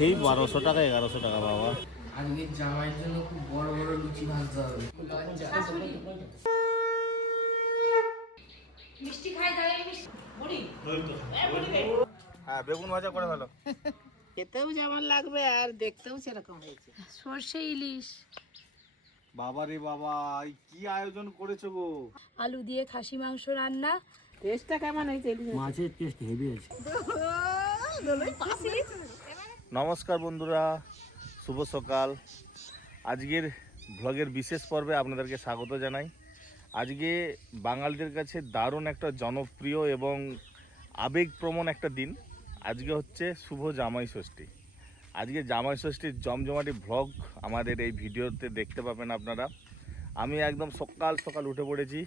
সেই 1200 টাকা 1100 টাকা বাবা। আজকে জামাইয়ের জন্য খুব বড় বড় লুচি ভাজতে হবে। মিষ্টি খাই দাঁড়িয়ে মিষ্টি বড়ি হ্যাঁ বেগুন ভাজা করে ভালো। খেতেও যেমন লাগবে আর দেখতেও সেরকম হয়েছে। সর্ষে ইলিশ, বাবা রে বাবা, এই কি আয়োজন করেছো গো? আলু দিয়ে খাসি মাংস রান্না। টেস্টটা কেমন হয়েছে? মাছের টেস্ট হেভি আছে। নমস্কার বন্ধুরা, শুভ সকাল। আজকের ব্লগের বিশেষ পর্বে আপনাদেরকে স্বাগত জানাই। আজকে বাঙালিদের কাছে দারুণ একটা জনপ্রিয় এবং আবেগপ্রবণ একটা দিন। আজকে হচ্ছে শুভ জামাই ষষ্ঠী। আজকে জামাই ষষ্ঠীর জমজমাটি ভ্লগ আমাদের এই ভিডিওতে দেখতে পাবেন আপনারা। আমি একদম সকাল সকাল উঠে পড়েছি,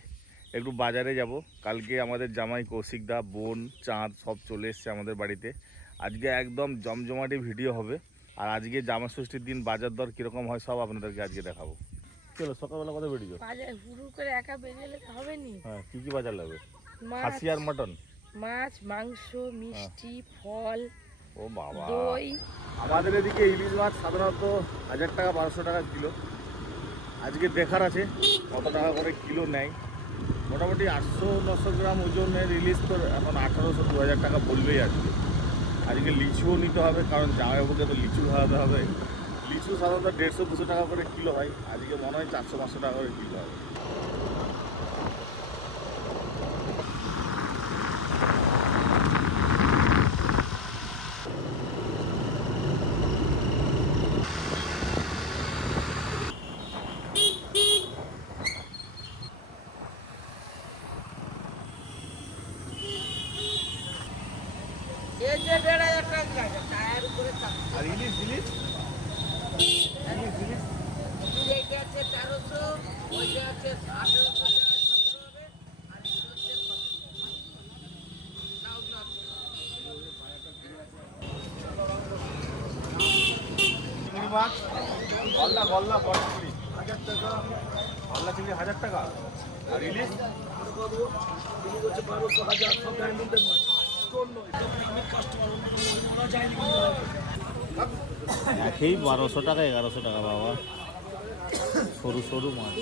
একটু বাজারে যাব। কালকে আমাদের জামাই কৌশিকদা, বোন, চাঁদ সব চলে এসছে আমাদের বাড়িতে। আজকে একদম জমজমাটি ভিডিও হবে। আর আজকে জামাই ষষ্ঠীর দিন বাজার দর কীরকম হয় সব আপনাদেরকে আজকে দেখাবো। চলো সকালবেলা কথা বেরিয়ে বাজার হুড়ু করে একা বেরিয়ে হবে নি। হ্যাঁ, কী কী বাজার লাগবে? মাছ, খাসি আর মটন, মাছ, মাংস, মিষ্টি, ফল, ও বাবা। দই। আমাদের এদিকে ইলিশ মাছ সাধারণত 1000 টাকা 1200 টাকা কিলো। আজকে দেখার আছে কত টাকা করে কিলো নেয়। মোটামুটি 800-900 গ্রাম ওজনের ইলিশ তো এখন 1800-2000 টাকা বলবেই আজকে। আজকে লিচুও নিতে হবে, কারণ জামাইবাবুকে তো লিচু খাওয়াতে হবে। লিচু সাধারণত 150-200 টাকা করে কিলো হয়, আজকে মনে হয় 400-500 টাকা করে কিলো হবে। এই যে 1500 টাকা টায়ার উপরে চাপ। আর ইলিশ ইলিশ ইলিশ ইলিশ এইটা আছে 1300, ওইটা আছে 1800 টাকা 17 হবে, আর এটা হচ্ছে 17। নাও না চিংড়ি মাছ গলনা গলনা গলনা চিংড়ি 1000 টাকা, গলনা চিংড়ি 1000 টাকা। আর ইলিশ সেই 1200 টাকা 1100 টাকা বাবা, সরু সরু মাছ।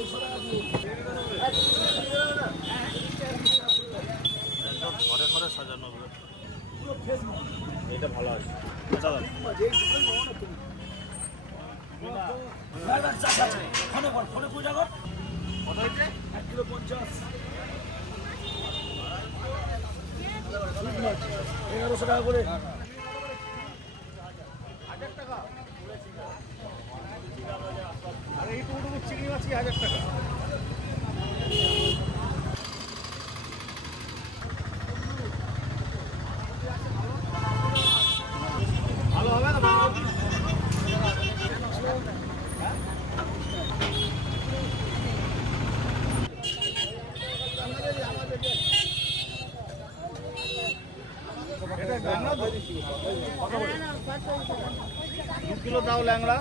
একদম ঘরে ঘরে সাজানো হবে। এটা ভালো আছে। আচ্ছা দাদা কত হয়েছে? 1 কিলো 50, 1100 টাকা করে। 1000 টাকা। আর এইটুকু চিংড়ি মাছ কি 1000 টাকা? ভালো হবে না ভালো? দু কিলো দাও ল্যাংড়া।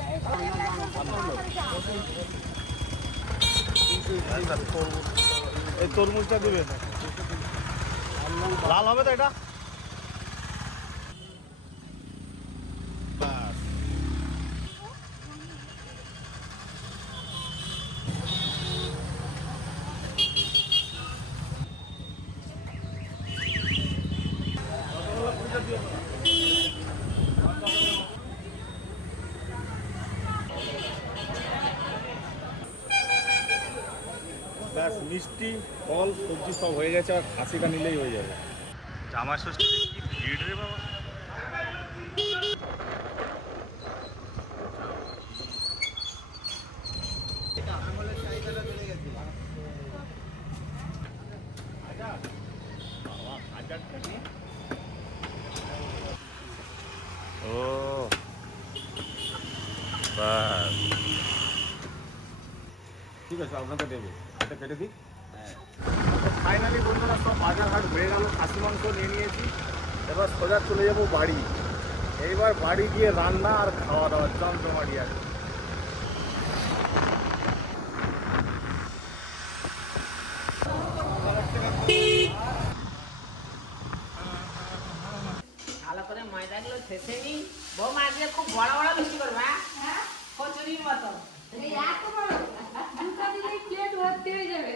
এই তরমুজটা দেবে, লাল হবে তো এটা? বাস। ব্যাস, মিষ্টি ফল সবজি সব হয়ে গেছে, আর খাসিটা নিলেই হয়ে যাবে। জামাই ষষ্ঠীতে কি ভিড় রে বাবা। ও বাস, ঠিক আছে আপনাকে দেবো, এটা কেটে দিই। ফাইনালি বন্ধুরা সব বাজার হাট হয়ে গেল, খাসি মাংস নিয়ে নিয়েছি। এবার সোজা চলে যাবো বাড়ি। এইবার বাড়ি গিয়ে রান্না আর খাওয়া দাওয়া জমজমাটি আছে। ভালো করে ময়দাগুলো ছেঁচে নিই। বৌমা আজকে খুব বড় বড় মিষ্টি করবে হ্যাঁ কচুরির মতো এই এত বড় দুটো দিলেই প্লেট ভর্তি হয়ে যাবে।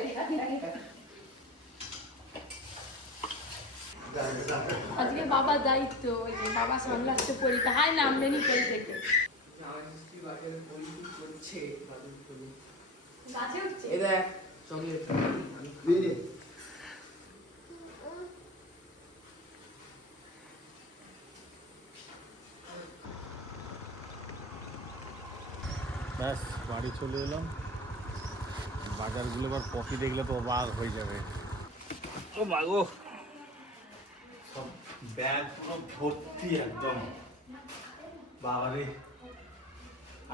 আজকে বাবা দায়িত্ব, ওই যে বাবা সামলাচ্ছে পরীক্ষা, হাই নামবেনি পরী থেকে গাছে উঠছে। এই দেখ চকলেট ব্যাস বাড়ি চলে এলাম। বাজারগুলো এবার কফি দেখলে তো অবাক হয়ে যাবে। ও মাগো, সব ব্যাগ পুরো ভর্তি একদম। বাবারে,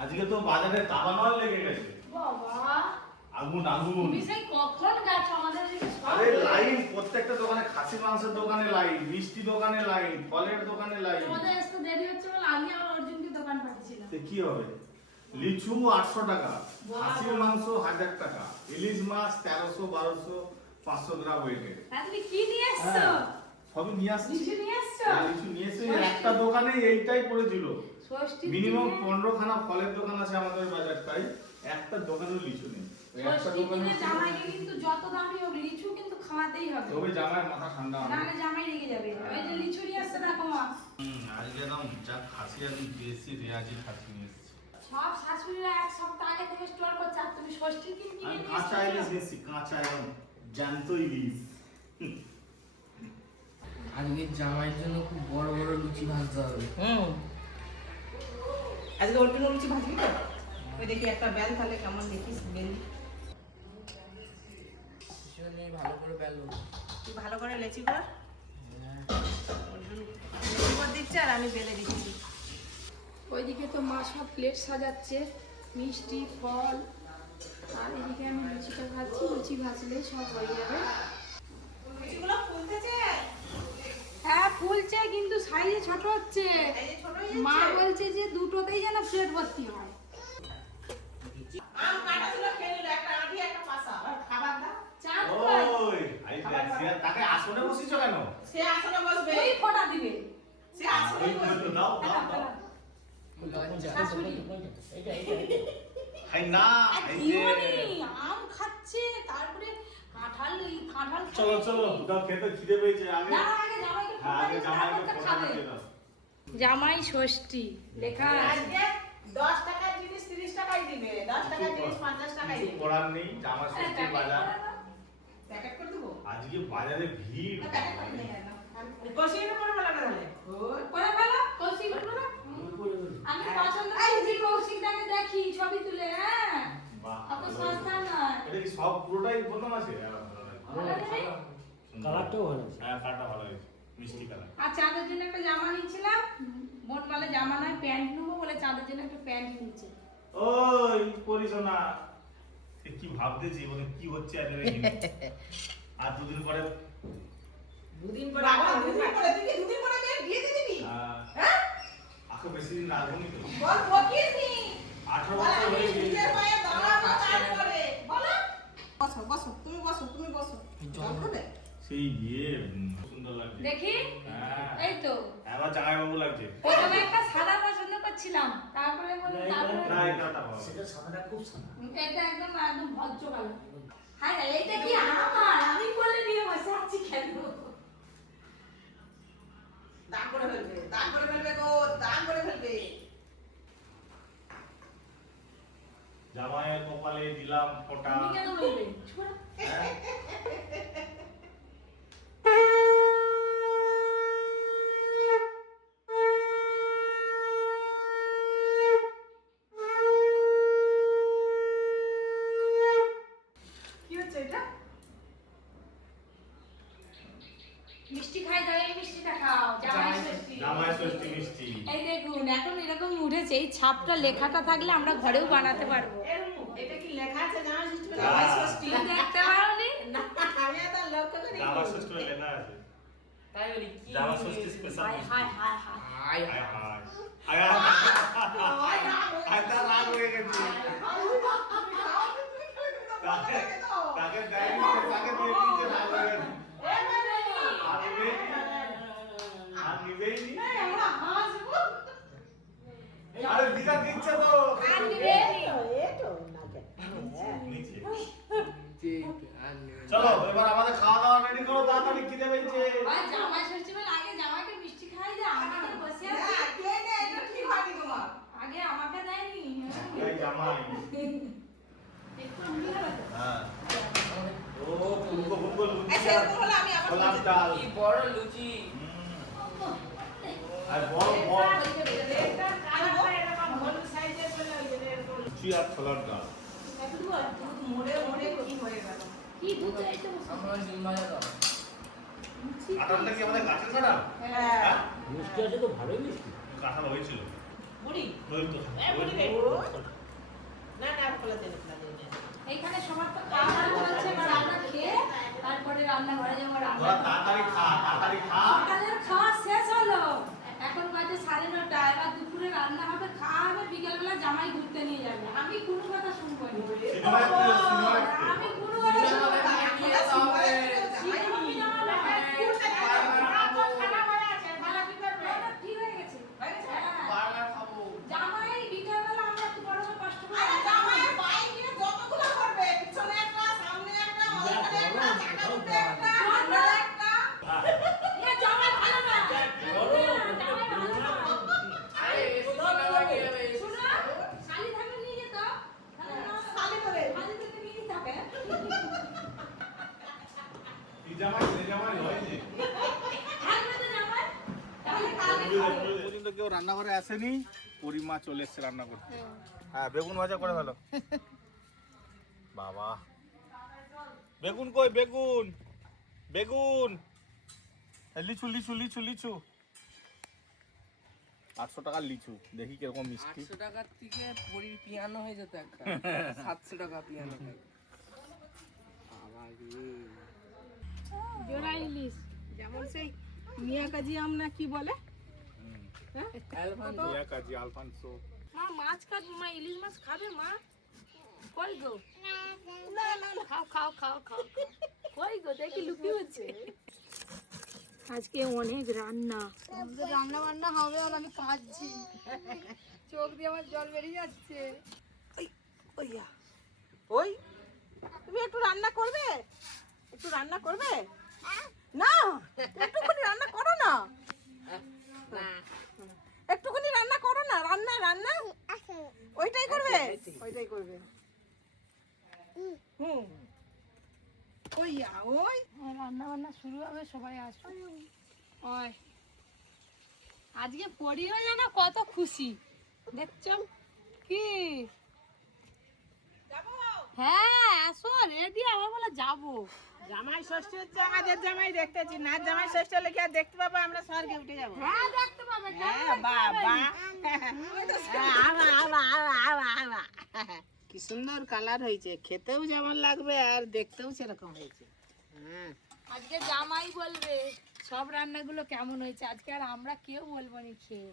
আজকে তো বাজারে দাবানল লেগে গেছে। বাবা আগুন আগুন। তুমি সেই কখন গেছো আমাদের এদিকে সব আরে লাইন, প্রত্যেকটা দোকানে, খাসি মাংসের দোকানে লাইন, মিষ্টি দোকানে লাইন, ফলের দোকানে লাইন। তোমাদের আসতে দেরি হচ্ছে বলে আমি আর অর্জুনকে দোকান পাঠিয়েছিলাম। তো কি হবে? লিচু 800 টাকা, খাসির মাংস 1000 টাকা, ইলিশ মাছ 1300 1200 500 গ্রাম ওয়েটে। আর তুমি কি নিয়ে এসছো? সবই নিয়ে আসছি। লিচু নিয়ে এসছো? লিচু নিয়ে এসে একটা দোকানে এইটাই পড়েছিল। ষষ্ঠী মিনিমাম 15 খানা ফলের দোকান আছে আমাদের বাজারটাই, একটা দোকানে লিচু নেই। ওই একটা ষষ্ঠী দোকানে দিনে জামাইকে কিন্তু যত দামি হোক লিচু কিন্তু খাওয়াতেই হবে। তবে জামাই মাথা ঠান্ডা হবে। নাহলে জামাই রেগে যাবে। ওই যে লিচু নিয়ে আসছে দেখো মা। আজকে একদম যা খাসি আমি দেশি রেয়াজি খাসি নিয়ে এসেছি। সব শাশুড়িরা এক সপ্তাহ আগে থেকে স্টোর করছে আর তুমি ষষ্ঠীর দিন কিনে আমি নিয়ে কাঁচা ইলিশ এসেছো। নিয়েছি, কাঁচা একদম জ্যান্ত ইলিশ। আজকে জামাইয়ের জন্য খুব বড় বড় লুচি ভাজতে হবে। আজকে ওর জন্য লুচি ভাজবি তো ওই দেখি একটা বেল তাহলে কেমন দেখিস বেল সেখানে ভালো করে বেলো। তুই ভালো করে লেচি কর অর্জুন লেচি কর দিচ্ছে আর আমি বেলে দিচ্ছি ওইদিকে তো মা সব প্লেট সাজাচ্ছে, মিষ্টি ফল, আর এদিকে আমি লুচিটা ভাজছি। লুচি ভাজলে সব হয়ে যাবে। লুচিগুলো ফুলতেছে হ্যাঁ ফুলছে কিন্তু সাইজে ছোট হচ্ছে। এই যে ছোট হয়ে মা যাচ্ছে বলছে যে দুটোতেই যেন প্লেট ভর্তি হয়। আম কাটা ছিল খেয়ে নিল একটা আঁটি একটা পাসা আর খাবার দাও চাঁদ কই? ওই আই দেখছি, তাকে আসনে বসিছো কেন? সে আসলে বসবে ওই ফোঁটা দিবে। সে আসলে ওই বসবে তো দাও দাও দাও। শাশুড়ি আই না, আর এই কি যে বলি, আম খাচ্ছে তারপরে কাঁঠাল কাঁঠাল চলো চলো দাও, খেতে খিদে পেয়েছে। আগে না আগে জামাইকে হ্যাঁ, আগে ফোঁটা জামাইকে দিতে ফোঁটা খাবে। দিয়ে দাও। জামাই ষষ্ঠী লেখা আছে। আজকে 10 টাকার জিনিস 30 টাকায় দিবে 10 টাকার জিনিস 50 টাকায় কিছু দিবে করার নেই, জামা ষষ্ঠী বাজার। প্যাকেট করে দেবো আজকে বাজারে ভিড়। প্যাকেট করে নিয়ে গেলাম কষিয়ে করে বলা না তাহলে করে ফেলো কৌশিক গুলো। আমি পছন্দ করি কৌশিকটাকে দেখি ছবি তুলে। হ্যাঁ বাহ, অত সস্তা নয়। এটা কি সব পুরোটাই প্রথম আছে? ভালো লাগে? কালারটাও ভালো আছে। হ্যাঁ, কাটা ভালো হয়েছে, মিষ্টি কালার। আর চাঁদের জন্য একটা জামা নিয়েছিলাম। বোন বলে জামা নয় প্যান্ট নেবো বলে চাঁদের জন্য একটা প্যান্ট নিয়েছে। ওই পরিস না, কি ভাবতেছি মানে কি হচ্ছে আর দুদিন পরে দুদিন পরে আবার দুদিন পরে তুই কি দুদিন পরে বিয়ে দিয়ে দিবি হ্যাঁ আকে বেশি দিন রাখবনি তো। বল বকিস নি 18 বছর হয়ে গেছে। নিজের পায়ে দাঁড়াবো তারপরে বলো বসো বসো তুমি বসো তারপরে সেই বিয়ে সুন্দর লাগছে। দেখি হ্যাঁ, এই তো এবার জামাইবাবু লাগছে। প্রথমে একটা সাদা পছন্দ করছিলাম, তারপরে বললাম না, এটা ভালো। সেটা সাদাটা খুব সাদা। এটা একদম একদম ভদ্র কালার। হাই এইটা কি আমার? আমি বলে নিয়ে বসে আছি কেন? দাগ করে ফেলবে গো দাগ করে ফেলবে জামাইয়ের কপালে দিলাম ফোঁটা। তুমি কেন বলবে? ছোড়া। হ্যাঁ। কি হচ্ছে এটা মিষ্টি খাই দাও, এই মিষ্টিটা খাও। জামাই ষষ্ঠী। জামাই ষষ্ঠী মিষ্টি। এই দেখুন এখন এরকম উঠেছে, এই ছাপটা লেখাটা থাকলে আমরা ঘরেও বানাতে পারবো। এটা কি লেখা আছে জামাই ষষ্ঠী হ্যাঁ। জামাই ষষ্ঠী তুমি দেখতে পারোনি? না আমি এত লক্ষ্য করি জামাই ষষ্ঠী লেখা আছে। তাই বলি কি জামাই ষষ্ঠী স্পেশাল। হায় হায় হায় হায়। হাই হায় হায়। হায় হায়। হায় তার রাগ হয়ে গেছে। তাকে দেয়নি, তাকে দিয়ে দিয়েছে, রাগ হয়ে গেছে। আর নিবেই নি। আরে দিদা দিচ্ছে তো আর নিবে নিচে। যে আর নেবে না। চলো এবার আমাদের খাওয়া দাওয়া রেডি করো তাড়াতাড়ি খিদে পেয়েছে। ভাই জামাই ষষ্ঠী বলে আগে জামাইকে মিষ্টি খাই দে আমি তো বসে আছি আগে আমাকে দেয়নি এই জামাই একটু নিয়ে হবে তো হ্যাঁ ও ফুলকো ফুলকো লুচি আচ্ছা, এরকম হলে আমি আবার গোলাপ ডাল কি বড় লুচি। আর বড় বড় এটা কালারটা এরকম হলুদ সাইজের বলে ওই যে এরকম লুচি আর ছোলার ডাল। মোড়ে মোড়ে কি হয়ে গেল কি দুধ চাইতে বসে আমার ডিম ভাজা দাও। কাঁঠালটা কি আমাদের গাছের কাঁঠাল? হ্যাঁ মিষ্টি আছে তো ভালোই মিষ্টি। কাঁঠাল হয়েছিল বুড়ি ওই তো বুড়ি রে না না খোলা দেন খোলা দেন এইখানে সবার তো খাওয়া দাওয়া চলছে এবার আমরা খেয়ে তারপরে রান্নাঘরে যাবো তোরা রান্না তাড়াতাড়ি খা তাড়াতাড়ি খা। সকালের খাওয়া শেষ হলো এখন বাজে 9:30 এবার দুপুরে রান্না হবে খাওয়া হবে বিকেলবেলা জামাই ঘুরতে নিয়ে যাবে আমি কোনো কথা শুনবো না সিনেমা দেখতে সিনেমা দেখতে আমি কোনো কথা শুনবো না নিয়ে যাও রে। সিনেমা পিনেমা না, এখন খানা হয়ে আছে, ভালো কি করবে? ঠিক হয়ে গেছে। হ্যাঁ। বার্গার খাবো। জামাই বিকেলবেলা আমরা একটু বড় করে কষ্ট করে আরে জামাইয়ের বাইক নিয়ে যতগুলো করবে পিছনে একটা সামনে একটা ওইখানে একটা চাকা দুটো একটা সামনে একটা এ জামাই ভালো না। জামাই ভালো না। আরে এসি লাগানো কি হবে? শোনো, শালি থাকলে নিয়ে যেত। তাহলে না, শালি করে। শালি থেকে নিয়ে যেতে হবে। কি জামাই সে জামাই হয়েছে থাকবে তো জামাই? তাহলে কালকে খাবো। পর্যন্ত কেউ রান্নাঘরে আসেনি পরিমা চলে এসছে রান্না করতে। হ্যাঁ বেগুন ভাজা করে ফেলো বাবা। বেগুন কই বেগুন বেগুন এই লিচু লিচু লিচু লিচু 800 টাকার লিচু দেখি কিরকম মিষ্টি। 800 টাকার থেকে পরির পিয়ানো হয়ে যেত একটা। 700 টাকা পিয়ানো খাই। বাবা রে। জোড়া ইলিশ। যেমন সেই মিয়াকাজি আম না কি বলে অ্যালফান্সো। ইয়া কাজি আলফানসো মা মাছ খাবে মা ইলিশ মাছ খাবে মা কই গো খাও খাও খাও খাও কই গো দেখি লুকিয়ে হচ্ছে আজকে অনেক রান্না রান্না বান্না হবে আর আমি কাঁদছি চোখ দিয়ে আমার জল বেরিয়ে যাচ্ছে ওইয়া ওই তুমি একটু রান্না করবে একটু রান্না করবে না একটুখানি রান্না করো না একটুখানি রান্না করো না রান্না রান্না ওইটাই করবে ওইটাই করবে হুম ওইয়া ওই রান্না বান্না শুরু হবে সবাই আসবে ওই আজকে পরিও জানা কত খুশি দেখছো কি হ্যাঁ আসো রেডি আবার বলে যাবো জামাই ষষ্ঠী হচ্ছে আমাদের জামাই দেখতেছি না জামাই ষষ্ঠী হলে কি আর দেখতে পাবো আমরা স্বর্গে উঠে যাবো হ্যাঁ দেখতে পাবে হ্যাঁ বাবা কি সুন্দর কালার হয়েছে খেতেও যেমন লাগবে আর দেখতেও সেরকম হয়েছে আজকে জামাই বলবে সব রান্নাগুলো কেমন হয়েছে আজকে আর আমরা কেউ বলবো না খেয়ে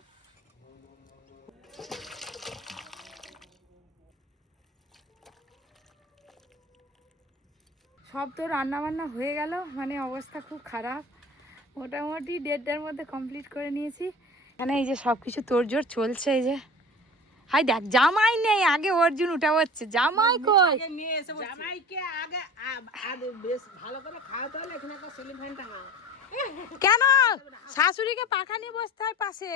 সব তো রান্না বান্না হয়ে গেল মানে অবস্থা খুব খারাপ মোটামুটি 1:30টার মধ্যে কমপ্লিট করে নিয়েছি এখানে এই যে সব কিছু তোড়জোড় চলছে এই যে হাই দেখ জামাই নেই আগে অর্জুন উঠা হচ্ছে জামাই কই নিয়ে এসে জামাইকে আগে আগে বেশ ভালো করে খাওয়াতে হলে এখানে একটা সিলিং ফ্যান টাঙাও কেন শাশুড়িকে পাখা নিয়ে বসতে হয় পাশে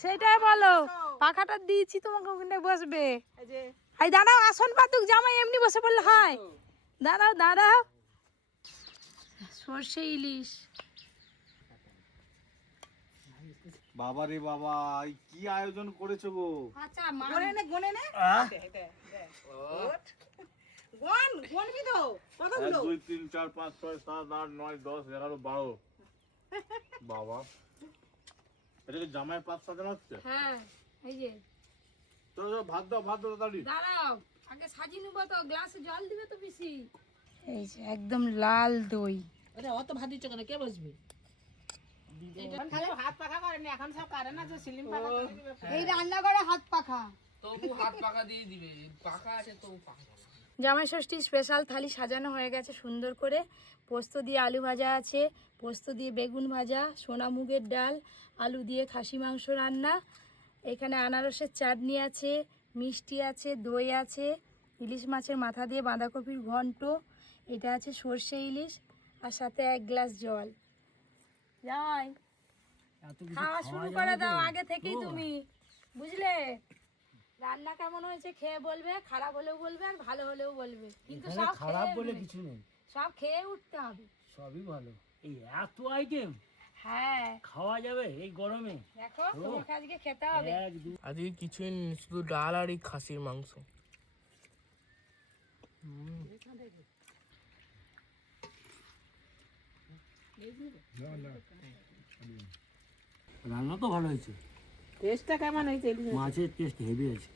সেটাই বলো পাখাটা দিয়েছি তোমাকে ওখানে বসবে এই যে এই দাঁড়াও আসন পাতুক জামাই এমনি বসে পড়লে হয় দাঁড়াও দাঁড়াও সর্ষে ইলিশ বাবা রে বাবা এই কি আয়োজন করেছো গো? আচ্ছা গনে নে আহ? গনবি তো 1 কতগুলো 2 3 4 5 6 7 8 9 10 11 12 বাবা এটা কি জামাই পাত সাজানো হচ্ছে? হ্যাঁ এই যে চলো চলো ভাত দাও তাড়াতাড়ি। দাঁড়াও আগে সাজিয়ে নেবো তো গ্লাসে জল দিবে তো বেশি এই যে একদম লাল দই আরে অত ভাত দিচ্ছ কেন কে বসবি এখন খালি হাত পাখা করেনি এখন সব কারেন্ট আছে সিলিং পাখা করে দিবে এই রান্না করে হাত পাখা তবু হাত পাকা দিয়ে দিবে। পাকা আছে তবু পাকা। জামাই ষষ্ঠী স্পেশাল থালি সাজানো হয়ে গেছে সুন্দর করে পোস্ত দিয়ে আলু ভাজা আছে পোস্ত দিয়ে বেগুন ভাজা সোনা মুগের ডাল আলু দিয়ে খাসি মাংস রান্না এখানে আনারসের চাটনি আছে, মিষ্টি আছে, দই আছে, ইলিশ মাছের মাথা দিয়ে বাঁধাকপির ঘন্ট, এটা আছে সর্ষে ইলিশ, আর সাথে 1 গ্লাস জল। যাই খাওয়া শুরু করে দাও আগে থেকেই তুমি, বুঝলে? রান্না কেমন হয়েছে খেয়ে বলবে, খারাপ হলেও বলবে আর ভালো হলেও বলবে, কিন্তু সব খারাপ খেয়ে বলে উঠবে। কিছু নেই, সব খেয়ে উঠতে হবে। সবই ভালো। এই এত আইটেম হ্যাঁ খাওয়া যাবে এই গরমে? দেখো তোমাকে আজকে খেতে হবে। আজকে কিছুই নেই, শুধু ডাল আর এই খাসির মাংস। রান্না তো ভালো হয়েছে, টেস্টটা কেমন হয়েছে? মাছের টেস্ট হেভি আছে।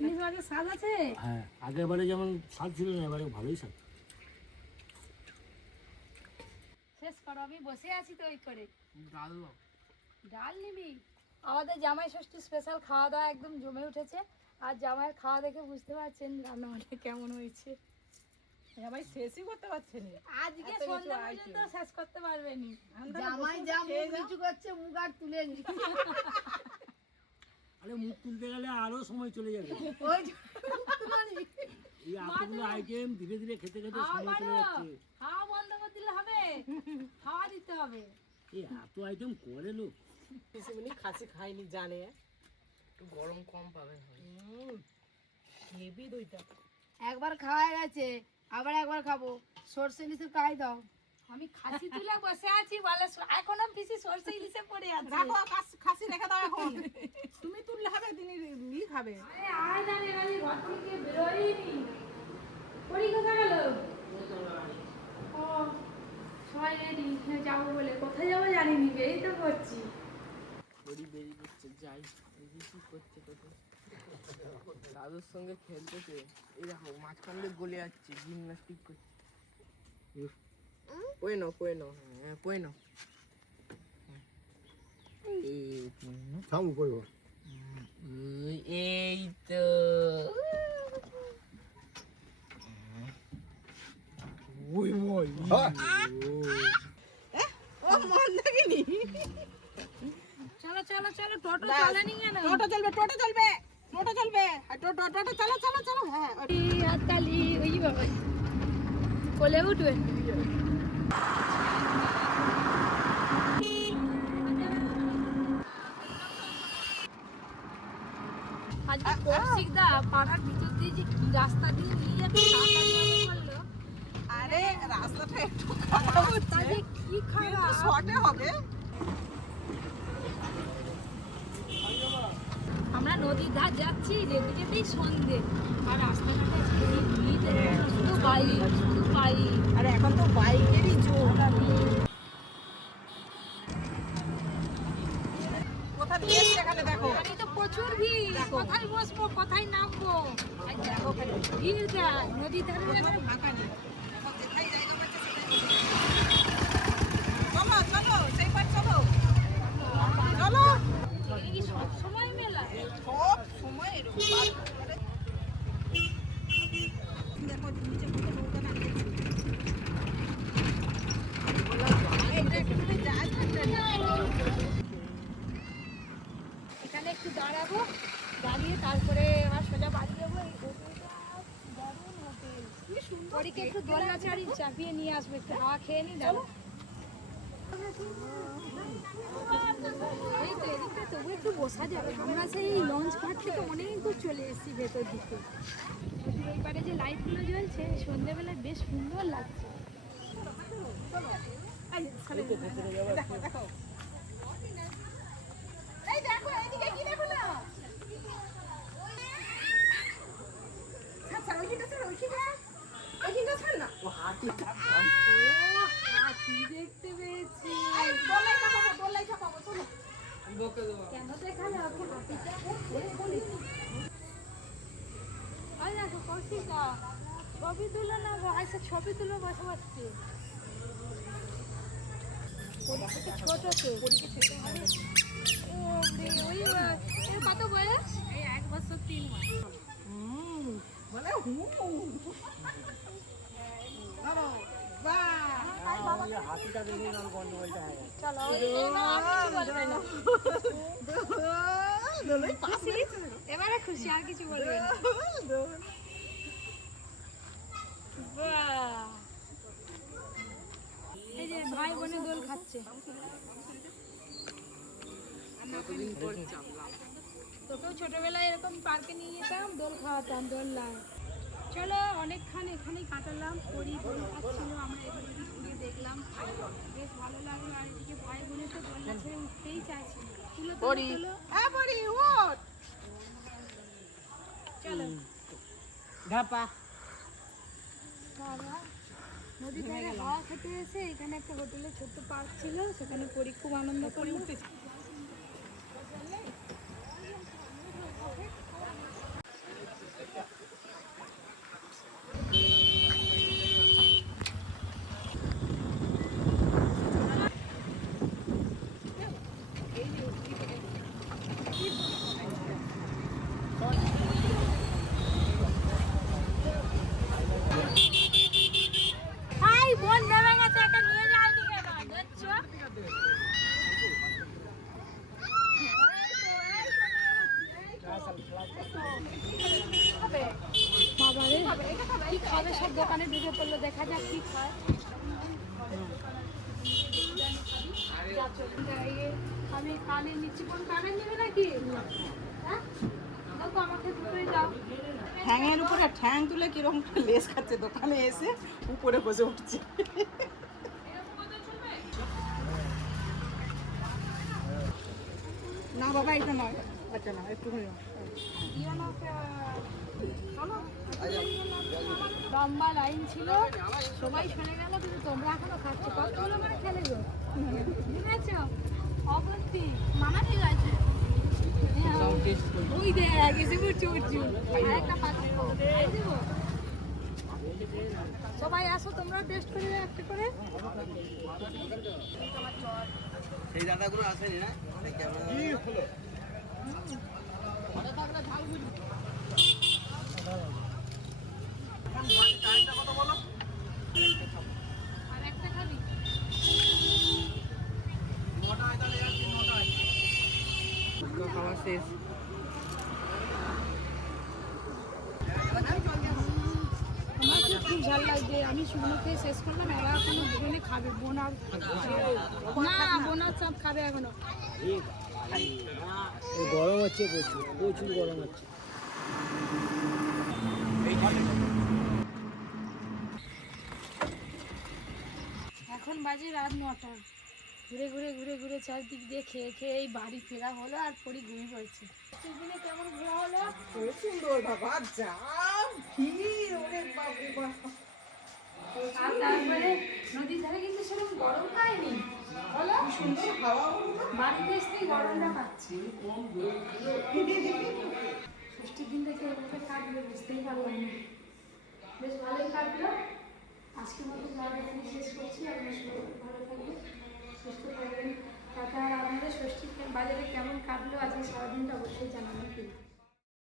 ইলিশ মাছের স্বাদ আছে। হ্যাঁ, আগের বারে যেমন স্বাদ ছিল না, এবারে ভালোই স্বাদ। শেষ করো, আমি বসে আছি তো ওই করে। ডাল দাও। ডাল নিবি? আমাদের জামাই ষষ্ঠী স্পেশাল খাওয়া দাওয়া একদম জমে উঠেছে। আর জামাইয়ের খাওয়া দেখে বুঝতে পারছেন রান্নাবান্না কেমন হয়েছে। সবাই শেষই করতে পারছে না। আজকে সন্ধ্যা পর্যন্ত শেষ করতে পারবেনি। জামাই যা মুখ নিচু করছে, মুখ আর তুলে নি। আরে মুখ তুলতে গেলে আরো সময় চলে যাবে। ওই এই এতগুলো আইটেম ধীরে ধীরে খেতে খেতে সময় চলে যাচ্ছে। খাওয়া বন্ধ করে দিলে হবে, খাওয়া দিতে হবে। এই এত আইটেম করে লোক। পিসিমনি খাসি খাইনি জানে। একটু গরম কম পাবে। হেভি দইটা। একবার খাওয়া গেছে, আবার একবার খাবো। সরষে ইলিশের কাই দাও। আমি খাসি তুলে বসে আছি বলে এখনো পিসি সরষে ইলিশে পড়ে আছে। রাখো, খাসি রেখে দাও এখন। তুমি তুললে হবে, তিনি ই খাবে। আরে আয় না রে, আমি ঘর থেকে বেরোইনি। পরি কোথায় গেল? ও সবাই রেডি যাবো বলে, কোথায় যাবো জানিনি, বেরিয়ে তো করছি। বড়ি বেরিয়ে দিচ্ছে, যাই দেখি কি করছে কোথায়। দাদুর সঙ্গে খেলতেছে, এই দেখো মাঝখান দিয়ে গলে যাচ্ছে, জিমনাস্টিক করছে। কই নাও, হ্যাঁ কই নাও। এই তো ওই বল ও মন দেখিনি। চলো চলো চলো, টোটো চলেনি কেন? টোটো চলবে, টোটো চলবে, টোটো চলবে। আর টোটো টোটো চলো চলো চলো। হ্যাঁ হাততালি, ওই বাবা কোলে উঠবে। আজকে কৌশিকদা পাড়ার ভিতর দিয়ে যে কি রাস্তা দিয়ে নিয়ে যাচ্ছে বললো, আরে রাস্তাটা একটু খারাপ হচ্ছে, তাহলে কি খারাপ। শর্টে হবে। আমরা নদীর ধার যাচ্ছি, যেতে যেতেই সন্ধে, আর রাস্তাঘাটে শুধু বাইক শুধু বাইক। আর এখন তো বাইকেরই জোর। কোথা দিয়ে এসছে এখানে দেখো। এখানে তো প্রচুর ভিড়, কোথায় বসবো কোথায় নামবো। আর দেখো খালি ভিড়টা, নদীর ধারে কোনো ফাঁকা নেই। এখন যেখানে জায়গা পাচ্ছে সেখানে চলো চলো, সেই পার চলো চলো। এখানে কি সবসময় মেলা? সব সময় এরকম। দেখো নিচে কত নৌকা নামিয়েছে। এটা একটু জাহাজ থাকতে এখানে একটু দাঁড়াবো, দাঁড়িয়ে তারপরে আর সোজা বাড়ি যাবো। এই হোটেলটা দারুণ হোটেল, পরীকে একটু দোলনা চাড়ি চাপিয়ে নিয়ে আসবো, একটু হাওয়া খেয়ে নি। দাঁড়ো এই তো এদিকটা তবু একটু বসা যাবে। আমরা সেই লঞ্চ ঘাট থেকে অনেক দূর চলে এসেছি ভেতর দিকে। এইবারে যে লাইটগুলো জ্বলছে সন্ধ্যেবেলায় বেশ সুন্দর লাগছে। দেখো দেখো। এই দেখো এদিকে কি দেখো না। আচ্ছা ওইখানটা ছাড়, ওইখানটা ছাড় না। ও হাতি হাতি দেখতে পেয়েছি। দোলাই চাপাবো, দোলাই চাপাবো, চলো। বকে দেবো। কেন দেখালে আপনি হাতিটা? ওই দেখো কৌশিকা, ছবি তুলো না গো। আচ্ছা ছবি তুলো বসে বসছে। ছোট কে ওই এর কত বয়স? এই 1 বছর 3 মাস। মানে বাবা বাহ। হাতিটা দেখে গন্ডগোলটা হয়। চলো এই নাও, আর কিছু বলবে না। খুশি? এবারে খুশি, আর কিছু বলবে না। বাহ! এই যে ভাই বোনে দোল খাচ্ছে। কতদিন পর চাপলাম। তোকেও ছোটবেলায় এরকম পার্কে নিয়ে যেতাম, দোল খাওয়াতাম দোলনায়। চলো অনেকক্ষণ এখানেই কাটালাম, পরি দোল খাচ্ছিল, আমরা এদিক ওদিক ঘুরে দেখলাম, বেশ ভালো লাগলো। আর এদিকে ভাই বোনে তো দোলনা ছেড়ে উঠতেই চাইছে না। তুলো তুলো তুলো। চলো ধাপা বাবা, নদী ধারে হাওয়া খেতে এসে এখানে একটা হোটেলে ছোট্ট পার্ক ছিল, সেখানে পরি খুব আনন্দ করলো। হাই বোন নেমে গেছে, একটা নিয়ে যায়নি কেন দেখছো? বাবারে কি খাবে, সব দোকানে ঢুকে পড়লো, দেখা যাক কি খায়। আমি কানে নিচ্ছি, কোন কানে নিবে নাকি? হ্যাঁ দাও তো, আমাকে দুটোই দাও। ঠ্যাংয়ের উপরে ঠ্যাং তুলে কিরকম লেস খাচ্ছে, দোকানে এসে উপরে বসে উঠছে। না বাবা এটা নয়, আচ্ছা না একটুখানি নাও। লম্বা লাইন ছিল, সবাই চলে গেল, কিন্তু তোমরা এখনো খাচ্ছ। কতগুলো করে খেলে গো, বুঝেছো? অবন্তি মামা ঠিক আছে। ওই দেখ এসে পড়ছে উঠছু, আর একটা পাত্র দেবো। সবাই আসো, তোমরা টেস্ট করে একটা করে। সেই দাদাগুলো আসেনি না আর একটা খাবি? খাওয়া শেষ। আমার খুব ঝাল লাগবে, আমি শুকনো খেয়ে শেষ করলাম, এরা এখনো দুজনে খাবে। বোন আর না, বোন আর সব খাবে এখনো। গরম হচ্ছে, প্রচুর প্রচুর গরম হচ্ছে। এখন বাজে রাত 9টা। ঘুরে ঘুরে ঘুরে ঘুরে চারদিক দিয়ে খেয়ে খেয়ে এই বাড়ি ফেরা হলো, আর পরি ঘুমিয়ে পড়ছে। দিনে কেমন ঘোরা হলো? খুব সুন্দর বাবা, যা ভিড়, ওরে বাপরে বাপ। আর তারপরে নদীর ধারে কিন্তু সেরকম গরম পায়নি, বলো? সুন্দর হাওয়া হলো। বাড়িতে এসেই গরমটা পাচ্ছি। ষষ্ঠীর দিন থেকে এভাবে কাটবে বুঝতেই পারলাম না, বেশ ভালোই কাটলো। আজকের মতো ব্লগ এখানে শেষ করছি।